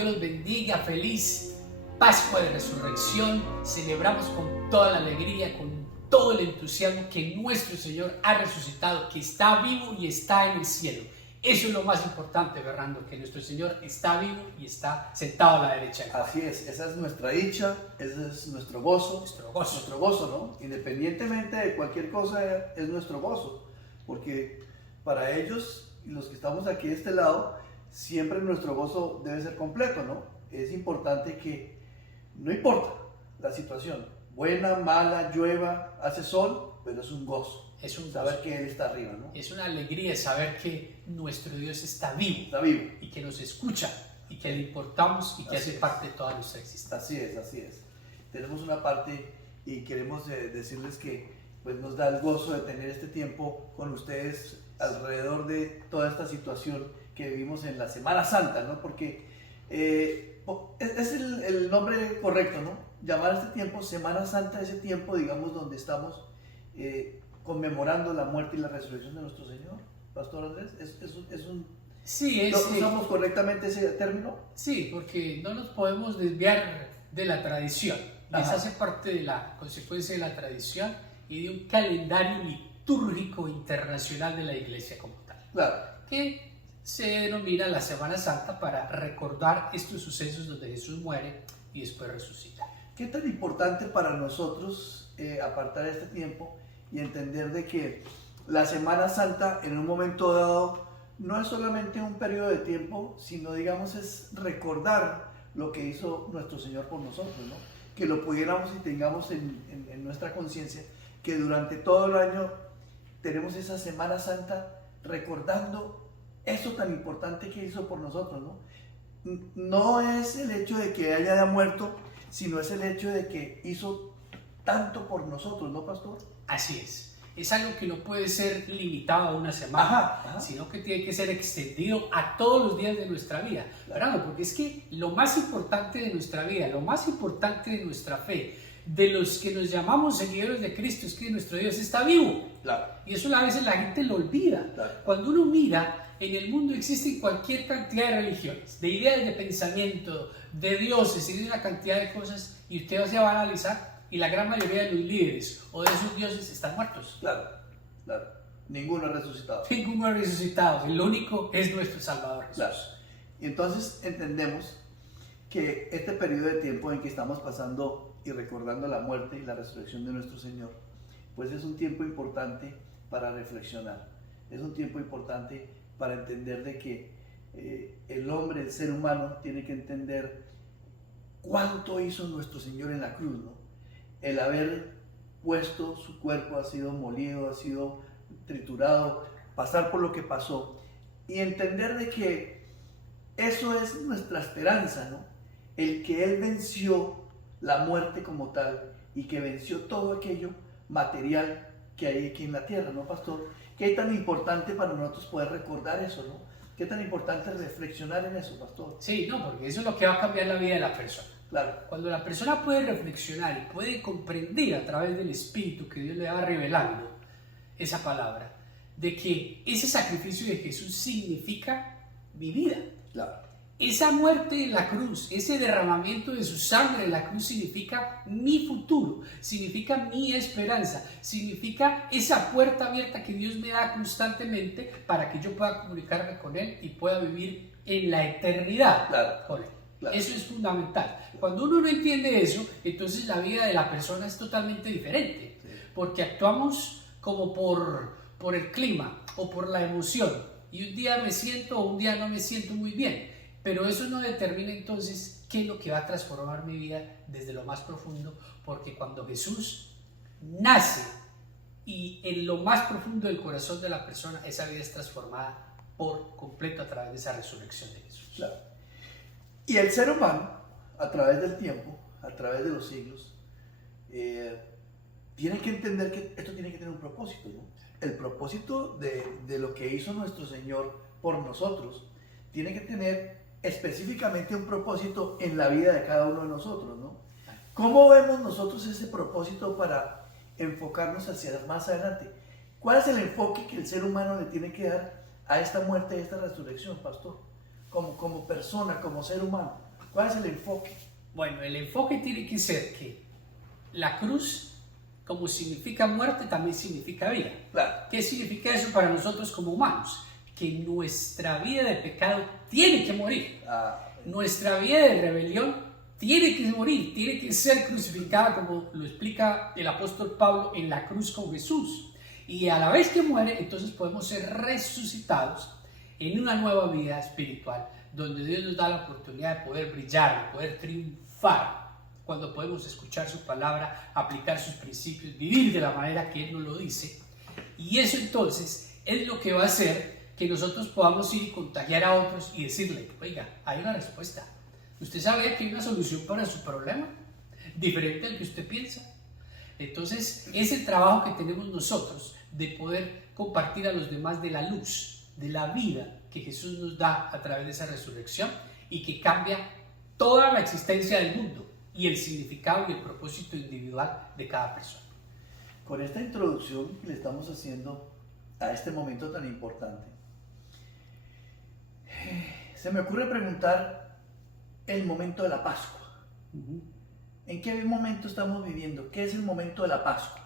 Dios los bendiga, feliz Pascua de Resurrección. Celebramos con toda la alegría, con todo el entusiasmo que nuestro Señor ha resucitado, que está vivo y está en el cielo. Eso es lo más importante, Fernando, que nuestro Señor está vivo y está sentado a la derecha. Así es, esa es nuestra dicha, ese es nuestro gozo. Nuestro gozo, ¿no? Independientemente de cualquier cosa, es nuestro gozo. Porque para ellos, y los que estamos aquí de este lado, siempre nuestro gozo debe ser completo, ¿no? Es importante que, no importa la situación, buena, mala, llueva, hace sol, pero es un gozo. Es un saber gozo. Que Él está arriba, ¿no? Es una alegría saber que nuestro Dios está vivo. Está vivo. Y que nos escucha, y que le importamos, y que Así hace es. parte de toda nuestra existencia. Así es. Tenemos una parte y queremos decirles que pues, nos da el gozo de tener este tiempo con ustedes alrededor de toda esta situación que vivimos en la Semana Santa, ¿no? Porque es el nombre correcto, ¿no? Llamar a este tiempo Semana Santa, ese tiempo, digamos, donde estamos conmemorando la muerte y la resurrección de nuestro Señor. Pastor Andrés, es un... Sí, ¿No usamos correctamente ese término? Sí, porque no nos podemos desviar de la tradición. Esa hace parte de la consecuencia de la tradición y de un calendario litúrgico internacional de la Iglesia como tal. Claro. Que se denomina la Semana Santa para recordar estos sucesos donde Jesús muere y después resucita. ¿Qué tan importante para nosotros apartar este tiempo y entender de que la Semana Santa en un momento dado no es solamente un periodo de tiempo, sino digamos es recordar lo que hizo nuestro Señor por nosotros, ¿no? Que lo pudiéramos y tengamos en nuestra conciencia, que durante todo el año tenemos esa Semana Santa recordando eso tan importante que hizo por nosotros, ¿no? No es el hecho de que haya muerto, sino es el hecho de que hizo tanto por nosotros, ¿no, pastor? Así es. Es algo que no puede ser limitado a una semana, Ajá. Sino que tiene que ser extendido a todos los días de nuestra vida. Claro, porque es que lo más importante de nuestra vida, lo más importante de nuestra fe, de los que nos llamamos seguidores de Cristo, es que nuestro Dios está vivo. Claro. Y eso a veces la gente lo olvida. Claro. Cuando uno mira, en el mundo existen cualquier cantidad de religiones, de ideas de pensamiento, de dioses y de una cantidad de cosas, y usted se va a analizar, y la gran mayoría de los líderes o de esos dioses están muertos. Claro. Ninguno ha resucitado. Ninguno ha resucitado. El único es nuestro Salvador Jesús. Claro. Y entonces entendemos que este periodo de tiempo en que estamos pasando y recordando la muerte y la resurrección de nuestro Señor, pues es un tiempo importante para reflexionar. Es un tiempo importante para entender de que el hombre, el ser humano, tiene que entender cuánto hizo nuestro Señor en la cruz, ¿no? El haber puesto su cuerpo, ha sido molido, ha sido triturado, pasar por lo que pasó y entender de que eso es nuestra esperanza, ¿no? El que Él venció la muerte como tal y que venció todo aquello material que hay aquí en la tierra, ¿no, pastor? ¿Qué es tan importante para nosotros poder recordar eso, ¿no? ¿Qué tan importante reflexionar en eso, pastor? Sí, no, porque eso es lo que va a cambiar la vida de la persona. Claro. Cuando la persona puede reflexionar y puede comprender a través del Espíritu que Dios le va revelando esa palabra, de que ese sacrificio de Jesús significa mi vida. Claro. Esa muerte en la cruz, ese derramamiento de su sangre en la cruz significa mi futuro, significa mi esperanza, significa esa puerta abierta que Dios me da constantemente para que yo pueda comunicarme con Él y pueda vivir en la eternidad con Él. Claro. Eso es fundamental. Cuando uno no entiende eso, entonces la vida de la persona es totalmente diferente, porque actuamos como por el clima o por la emoción, y un día me siento o un día no me siento muy bien, pero eso no determina entonces qué es lo que va a transformar mi vida desde lo más profundo, porque cuando Jesús nace y en lo más profundo del corazón de la persona, esa vida es transformada por completo a través de esa resurrección de Jesús. Claro. Y el ser humano, a través del tiempo, a través de los siglos, tiene que entender que esto tiene que tener un propósito, ¿no? El propósito de lo que hizo nuestro Señor por nosotros tiene que tener específicamente un propósito en la vida de cada uno de nosotros, ¿no? ¿Cómo vemos nosotros ese propósito para enfocarnos hacia más adelante? ¿Cuál es el enfoque que el ser humano le tiene que dar a esta muerte y a esta resurrección, pastor? Como persona, como ser humano. ¿Cuál es el enfoque? Bueno, el enfoque tiene que ser que la cruz, como significa muerte, también significa vida. Claro. ¿Qué significa eso para nosotros como humanos? Que nuestra vida de pecado tiene que morir. Nuestra vida de rebelión tiene que morir, tiene que ser crucificada, como lo explica el apóstol Pablo, en la cruz con Jesús. Y a la vez que muere, entonces podemos ser resucitados en una nueva vida espiritual, donde Dios nos da la oportunidad de poder brillar, de poder triunfar, cuando podemos escuchar su palabra, aplicar sus principios, vivir de la manera que Él nos lo dice. Y eso entonces es lo que va a hacer que nosotros podamos ir y contagiar a otros y decirle, oiga, hay una respuesta. ¿Usted sabe que hay una solución para su problema? Diferente al que usted piensa. Entonces, es el trabajo que tenemos nosotros de poder compartir a los demás de la luz, de la vida que Jesús nos da a través de esa resurrección y que cambia toda la existencia del mundo y el significado y el propósito individual de cada persona. Con esta introducción que le estamos haciendo a este momento tan importante, se me ocurre preguntar el momento de la Pascua. ¿En qué momento estamos viviendo? ¿Qué es el momento de la Pascua?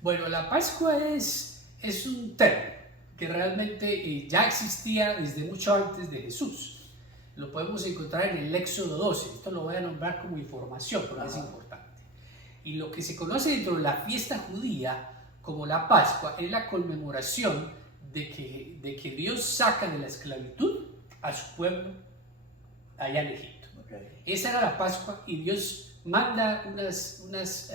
Bueno, la Pascua es un término que realmente ya existía desde mucho antes de Jesús. Lo podemos encontrar en el Éxodo 12. Esto lo voy a nombrar como información porque es importante. Y lo que se conoce dentro de la fiesta judía como la Pascua es la conmemoración de que Dios saca de la esclavitud a su pueblo allá en Egipto. Esa era la Pascua y Dios manda unas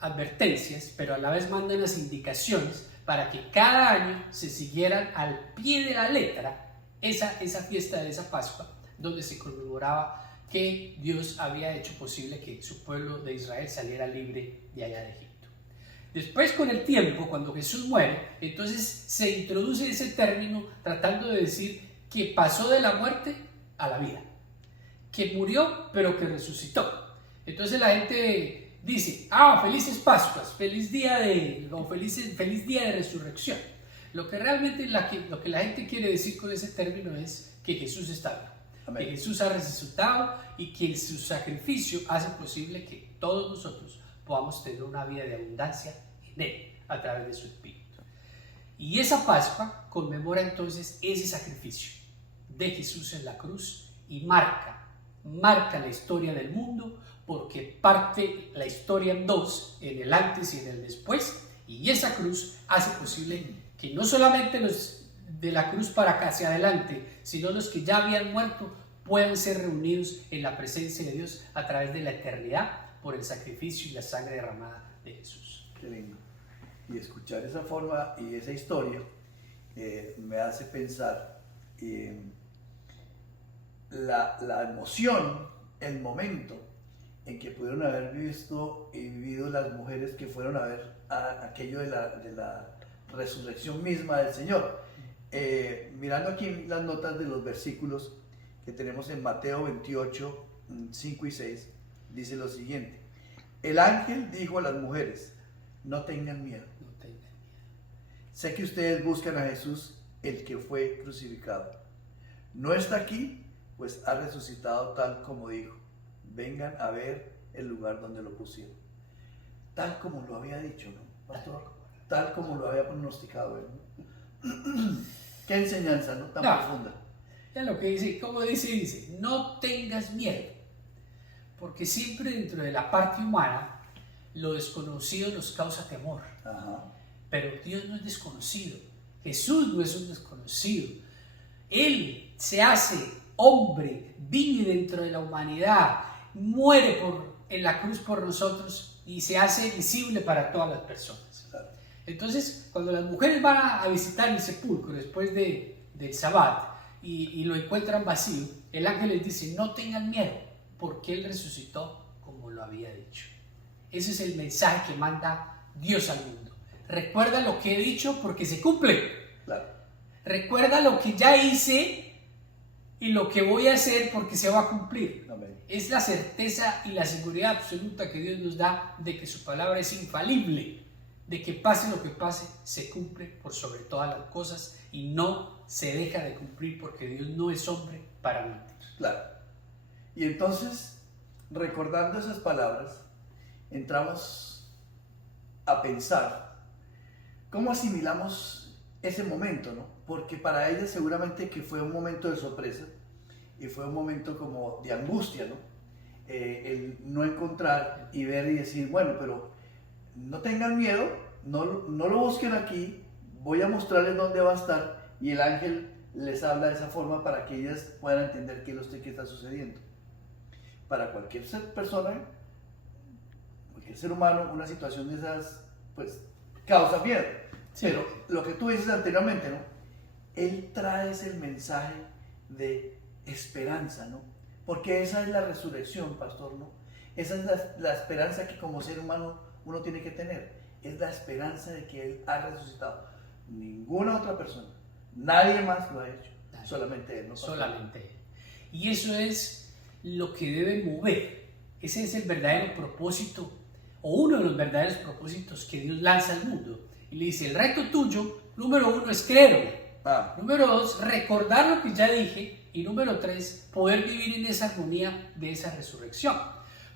advertencias, pero a la vez manda unas indicaciones para que cada año se siguieran al pie de la letra esa fiesta de esa Pascua, donde se conmemoraba que Dios había hecho posible que su pueblo de Israel saliera libre de allá de Egipto. Después, con el tiempo, cuando Jesús muere, entonces se introduce ese término tratando de decir que pasó de la muerte a la vida, que murió pero que resucitó. Entonces la gente dice, felices Pascuas, feliz día de resurrección. Lo que realmente lo que la gente quiere decir con ese término es que Jesús está vivo. Amén. Que Jesús ha resucitado y que su sacrificio hace posible que todos nosotros podamos tener una vida de abundancia en Él a través de su Espíritu. Y esa Pascua conmemora entonces ese sacrificio de Jesús en la cruz y marca la historia del mundo, porque parte la historia en dos, en el antes y en el después, y esa cruz hace posible que no solamente los de la cruz para acá hacia adelante, sino los que ya habían muerto puedan ser reunidos en la presencia de Dios a través de la eternidad por el sacrificio y la sangre derramada de Jesús. Qué lindo. Y escuchar esa forma y esa historia me hace pensar la emoción, el momento en que pudieron haber visto y vivido las mujeres que fueron a ver aquello de la resurrección misma del Señor. Mirando aquí las notas de los versículos que tenemos en Mateo 28, 5 y 6, dice lo siguiente: el ángel dijo a las mujeres, no tengan miedo. Sé que ustedes buscan a Jesús, el que fue crucificado. No está aquí, pues ha resucitado tal como dijo. Vengan a ver el lugar donde lo pusieron. Tal como lo había dicho, ¿no, pastor? Tal como lo había pronosticado él, ¿no? Qué enseñanza, ¿no? Tan profunda. Ya lo que dice, como dice, no tengas miedo. Porque siempre dentro de la parte humana, lo desconocido nos causa temor. Ajá. Pero Dios no es desconocido. Jesús no es un desconocido. Él se hace hombre, vive dentro de la humanidad, muere en la cruz por nosotros y se hace visible para todas las personas. Entonces, cuando las mujeres van a visitar el sepulcro después del Sabbat y lo encuentran vacío, el ángel les dice, no tengan miedo, porque Él resucitó como lo había dicho. Ese es el mensaje que manda Dios al mundo. Recuerda lo que he dicho porque se cumple. Claro. Recuerda lo que ya hice y lo que voy a hacer porque se va a cumplir. Amén. Es la certeza y la seguridad absoluta que Dios nos da de que su palabra es infalible, de que pase lo que pase, se cumple por sobre todas las cosas y no se deja de cumplir porque Dios no es hombre para mentir. Claro. Y entonces, recordando esas palabras, entramos a pensar cómo asimilamos ese momento, ¿no? Porque para ella seguramente que fue un momento de sorpresa y fue un momento como de angustia, ¿no? El no encontrar y ver y decir, bueno, pero no tengan miedo, no lo busquen aquí, voy a mostrarles dónde va a estar, y el ángel les habla de esa forma para que ellas puedan entender qué es lo que está sucediendo. Para cualquier persona, cualquier ser humano, una situación de esas, pues, causa miedo. Sí. Pero lo que tú dices anteriormente, ¿no? Él trae el mensaje de esperanza, ¿no? Porque esa es la resurrección, pastor, ¿no? Esa es la esperanza que como ser humano uno tiene que tener. Es la esperanza de que Él ha resucitado. Ninguna otra persona, nadie más lo ha hecho. Solamente Él, ¿no? Solamente Él. Y eso es lo que debe mover. Ese es el verdadero propósito, o uno de los verdaderos propósitos que Dios lanza al mundo. Y le dice, el reto tuyo, número 1, es creerme. Número 2, recordar lo que ya dije. Y número 3, poder vivir en esa armonía de esa resurrección.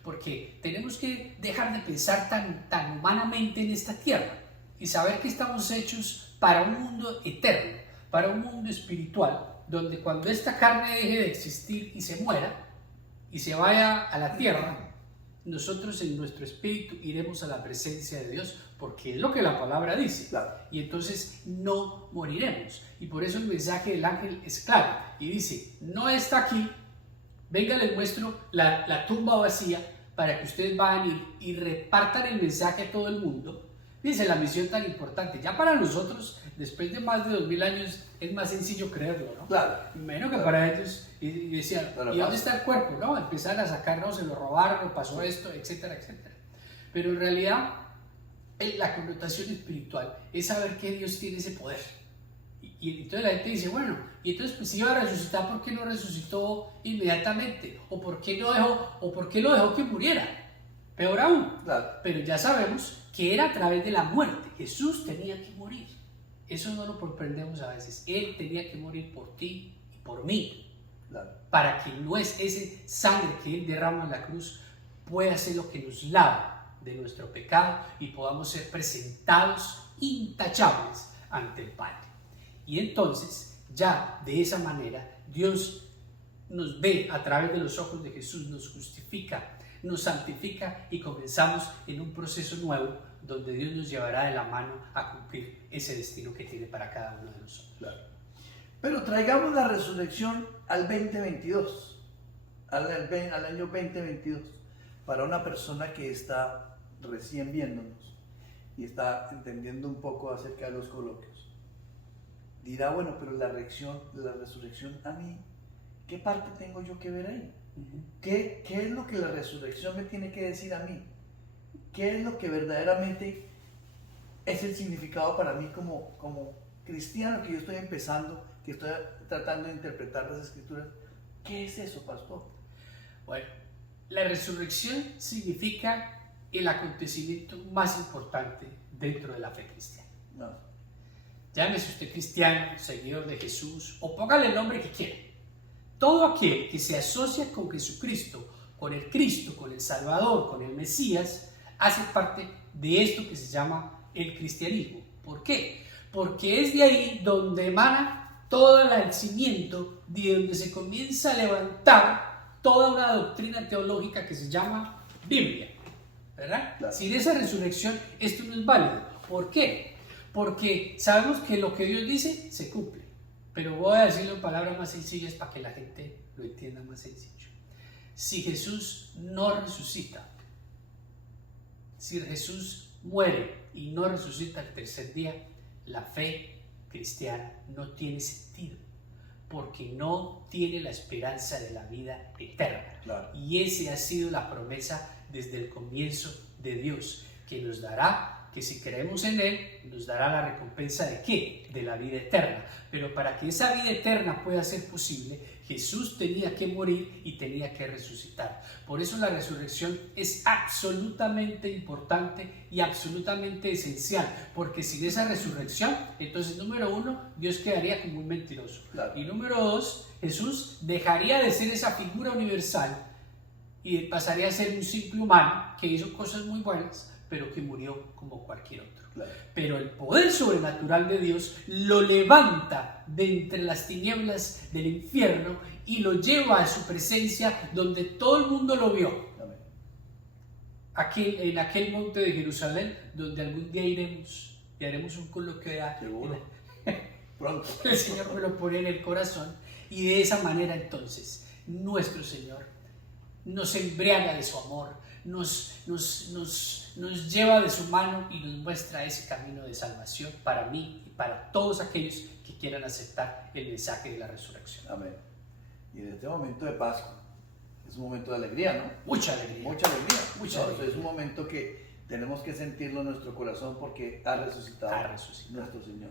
Porque tenemos que dejar de pensar tan humanamente en esta tierra y saber que estamos hechos para un mundo eterno, para un mundo espiritual, donde cuando esta carne deje de existir y se muera y se vaya a la tierra, nosotros en nuestro espíritu iremos a la presencia de Dios, porque es lo que la palabra dice. Claro. Y entonces no moriremos. Y por eso el mensaje del ángel es claro. Y dice, no está aquí, venga, les muestro la tumba vacía para que ustedes vayan y repartan el mensaje a todo el mundo. Fíjense la misión tan importante. Ya para nosotros, después de más de 2000 años, es más sencillo creerlo, ¿no? Claro. Menos que claro. Para ellos, y decían, claro, ¿y dónde está el cuerpo? No, empezaron a sacarnos, se lo robaron, pasó esto, etcétera, etcétera. Pero en realidad, la connotación espiritual es saber que Dios tiene ese poder. Y entonces la gente dice, bueno, y entonces pues si iba a resucitar, ¿por qué no resucitó inmediatamente? ¿O por qué lo dejó que muriera? Peor aún. Claro. Pero ya sabemos que era a través de la muerte. Jesús tenía que morir. Eso no lo comprendemos a veces. Él tenía que morir por ti y por mí. Claro. Para que no es ese sangre que Él derrama en la cruz pueda ser lo que nos lava de nuestro pecado y podamos ser presentados intachables ante el Padre. Y entonces, ya de esa manera, Dios nos ve a través de los ojos de Jesús, nos justifica, nos santifica y comenzamos en un proceso nuevo donde Dios nos llevará de la mano a cumplir ese destino que tiene para cada uno de nosotros. Claro. Pero traigamos la resurrección al 2022, al año 2022, para una persona que está recién viéndonos y está entendiendo un poco acerca de los coloquios. Dirá, bueno, pero la resurrección a mí, ¿qué parte tengo yo que ver ahí? ¿Qué es lo que la resurrección me tiene que decir a mí? ¿Qué es lo que verdaderamente es el significado para mí como cristiano que yo estoy empezando, que estoy tratando de interpretar las escrituras? ¿Qué es eso, pastor? Bueno, la resurrección significa el acontecimiento más importante dentro de la fe cristiana. No. Llámese usted cristiano, seguidor de Jesús, o póngale el nombre que quiera. Todo aquel que se asocia con Jesucristo, con el Cristo, con el Salvador, con el Mesías, hace parte de esto que se llama el cristianismo. ¿Por qué? Porque es de ahí donde emana todo el cimiento, de donde se comienza a levantar toda una doctrina teológica que se llama Biblia. ¿Verdad? Claro. Sin esa resurrección esto no es válido. ¿Por qué? Porque sabemos que lo que Dios dice se cumple. Pero voy a decirlo en palabras más sencillas para que la gente lo entienda más sencillo. Si Jesús no resucita, si Jesús muere y no resucita el tercer día, la fe cristiana no tiene sentido, porque no tiene la esperanza de la vida eterna. Claro. Y esa ha sido la promesa desde el comienzo de Dios, que nos dará, que si creemos en Él, nos dará la recompensa ¿de qué? De la vida eterna. Pero para que esa vida eterna pueda ser posible, Jesús tenía que morir y tenía que resucitar. Por eso la resurrección es absolutamente importante y absolutamente esencial, porque sin esa resurrección, entonces número 1, Dios quedaría como un mentiroso. Claro. Y número 2, Jesús dejaría de ser esa figura universal y pasaría a ser un simple humano que hizo cosas muy buenas, pero que murió como cualquier otro. Claro. Pero el poder sobrenatural de Dios lo levanta de entre las tinieblas del infierno y lo lleva a su presencia donde todo el mundo lo vio. En aquel monte de Jerusalén, donde algún día iremos y haremos un coloquio de Seguro. Pronto. el Señor me lo pone en el corazón, y de esa manera entonces nuestro Señor nos embriaga de su amor, nos lleva de su mano y nos muestra ese camino de salvación para mí y para todos aquellos que quieran aceptar el mensaje de la resurrección. Amén. Y en este momento de Pascua es un momento de alegría, ¿no? Mucha alegría. Mucha alegría. Mucha ¿no? alegría. Es un momento que tenemos que sentirlo en nuestro corazón porque ha resucitado, nuestro Señor.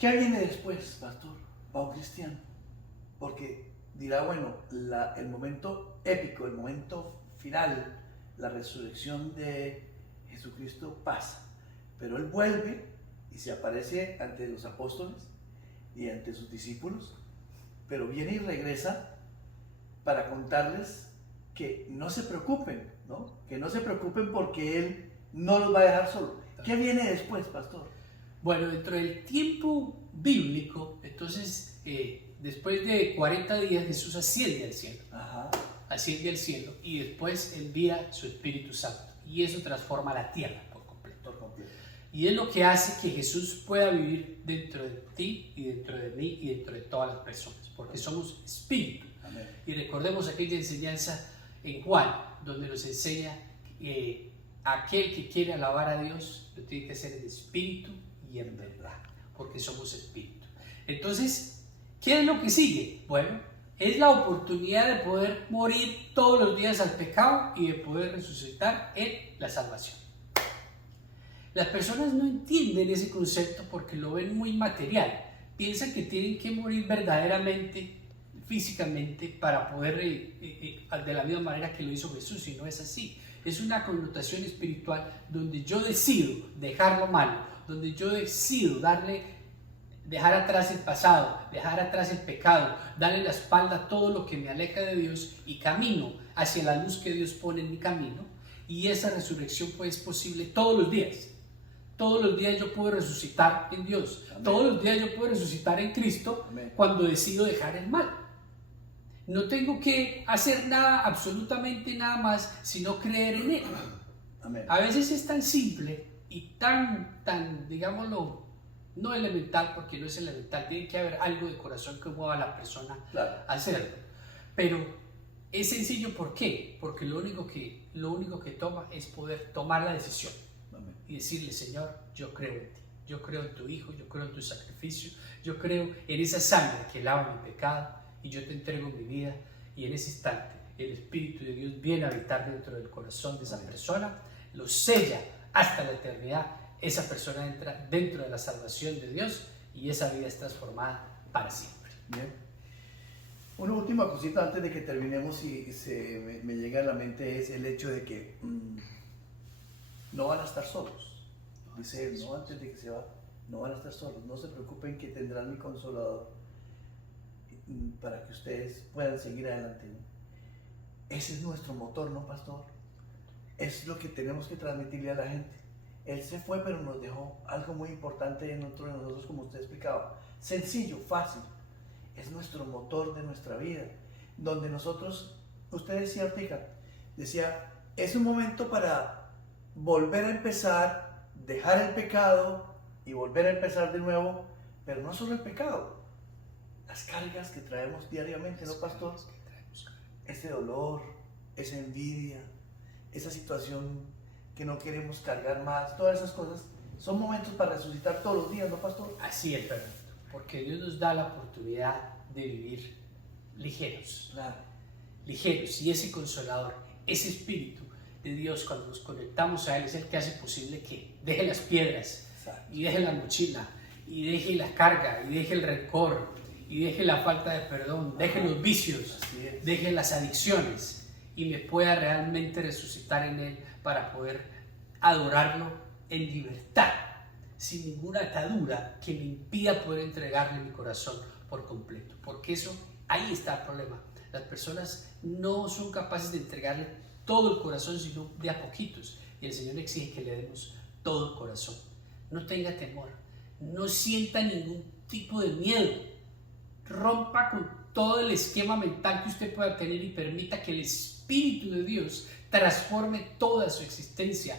¿Qué viene después, pastor? Para un cristiano. Porque dirá, bueno, el momento épico, el momento final, la resurrección de Jesucristo pasa. Pero Él vuelve y se aparece ante los apóstoles y ante sus discípulos, pero viene y regresa para contarles que no se preocupen, ¿no? Que no se preocupen porque Él no los va a dejar solos. ¿Qué viene después, pastor? Bueno, dentro del tiempo bíblico, entonces, después de 40 días, Jesús asciende al cielo. Ajá. Asciende al cielo y después envía su Espíritu Santo. Y eso transforma la tierra por completo. Por completo. Y es lo que hace que Jesús pueda vivir dentro de ti y dentro de mí y dentro de todas las personas, porque somos espíritu. Amén. Y recordemos aquella enseñanza en Juan, donde nos enseña que aquel que quiere alabar a Dios lo tiene que hacer en espíritu y en verdad, porque somos espíritu. Entonces, ¿qué es lo que sigue? Bueno, es la oportunidad de poder morir todos los días al pecado y de poder resucitar en la salvación. Las personas no entienden ese concepto porque lo ven muy material. Piensan que tienen que morir verdaderamente, físicamente, para poder, de la misma manera que lo hizo Jesús, y no es así. Es una connotación espiritual donde yo decido dejar lo malo, donde yo decido dejar atrás el pasado, dejar atrás el pecado, darle la espalda a todo lo que me aleja de Dios y camino hacia la luz que Dios pone en mi camino. Y esa resurrección pues es posible todos los días. Todos los días yo puedo resucitar en Dios. Amén. Todos los días yo puedo resucitar en Cristo. Amén. Cuando decido dejar el mal. No tengo que hacer nada, absolutamente nada más, sino creer en Él. Amén. A veces es tan simple y tan, digámoslo, no elemental, porque no es elemental. Tiene que haber algo de corazón que mueva a la persona a hacerlo. Pero es sencillo, ¿por qué? Porque lo único que toma es poder tomar la decisión. Y decirle, Señor, yo creo en ti, yo creo en tu Hijo, yo creo en tu sacrificio, yo creo en esa sangre que lava mi pecado y yo te entrego mi vida. Y en ese instante el Espíritu de Dios viene a habitar dentro del corazón de esa persona, lo sella hasta la eternidad. Esa persona entra dentro de la salvación de Dios y esa vida es transformada para siempre. Bien. Una última cosita antes de que terminemos y me llega a la mente es el hecho de que no van a estar solos. Dice él, no, antes de que se va, no van a estar solos. No se preocupen que tendrán mi consolador para que ustedes puedan seguir adelante. Ese es nuestro motor, ¿no, pastor? Es lo que tenemos que transmitirle a la gente. Él se fue, pero nos dejó algo muy importante dentro de nosotros, como usted explicaba. Sencillo, fácil. Es nuestro motor de nuestra vida. Donde nosotros, usted decía, Ortiga, decía, es un momento para volver a empezar, dejar el pecado y volver a empezar de nuevo, pero no solo el pecado, las cargas que traemos diariamente, ¿no, pastor? Ese dolor, esa envidia, esa situación que no queremos cargar más, todas esas cosas son momentos para resucitar todos los días, ¿no, pastor? Así es, perfecto, porque Dios nos da la oportunidad de vivir ligeros, claro. Ligeros, y ese consolador, ese espíritu de Dios, cuando nos conectamos a Él, es el que hace posible que deje las piedras. Exacto. Y deje la mochila y deje la carga y deje el rencor y deje la falta de perdón, deje los vicios, deje las adicciones y me pueda realmente resucitar en Él para poder adorarlo en libertad, sin ninguna atadura que me impida poder entregarle mi corazón por completo, porque eso, ahí está el problema. Las personas no son capaces de entregarle todo el corazón, sino de a poquitos. Y el Señor exige que le demos todo el corazón. No tenga temor, no sienta ningún tipo de miedo. Rompa con todo el esquema mental que usted pueda tener y permita que el Espíritu de Dios transforme toda su existencia,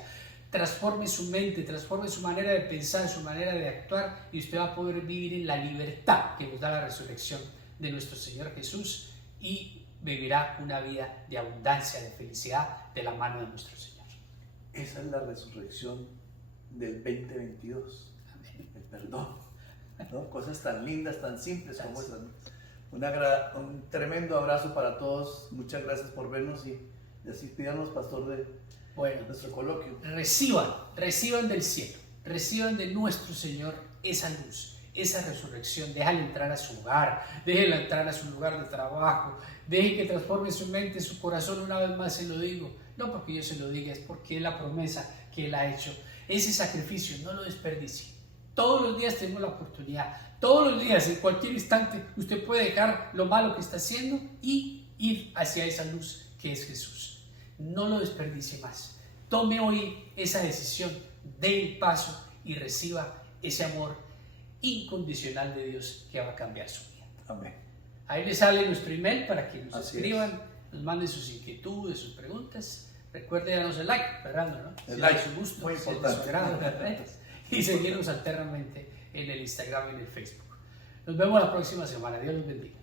transforme su mente, transforme su manera de pensar, su manera de actuar, y usted va a poder vivir en la libertad que nos da la resurrección de nuestro Señor Jesús, y vivirá una vida de abundancia, de felicidad, de la mano de nuestro Señor. Esa es la resurrección del 2022. Amén. El perdón, ¿no? Cosas tan lindas, tan simples como Gracias. esas. Un tremendo abrazo para todos. Muchas gracias por vernos y así pidamos, pastor, de Bueno, nuestro coloquio. reciban del cielo, reciban de nuestro Señor esa luz, esa resurrección. Déjale entrar a su hogar, déjela entrar a su lugar de trabajo, deje que transforme su mente, su corazón. Una vez más se lo digo, no porque yo se lo diga, es porque es la promesa que Él ha hecho. Ese sacrificio no lo desperdicie. Todos los días tenemos la oportunidad, todos los días, en cualquier instante, usted puede dejar lo malo que está haciendo y ir hacia esa luz que es Jesús. No lo desperdicie más. Tome hoy esa decisión, dé el paso y reciba ese amor incondicional de Dios que va a cambiar su vida. Amén. Ahí les sale nuestro email para que nos Así escriban, nos manden sus inquietudes, sus preguntas. Recuerde darnos el like, Fernando, ¿no? El like, es su gusto, muy si es de importante. su agrado, y seguirnos alternamente en el Instagram y en el Facebook. Nos vemos la próxima semana. Dios los bendiga.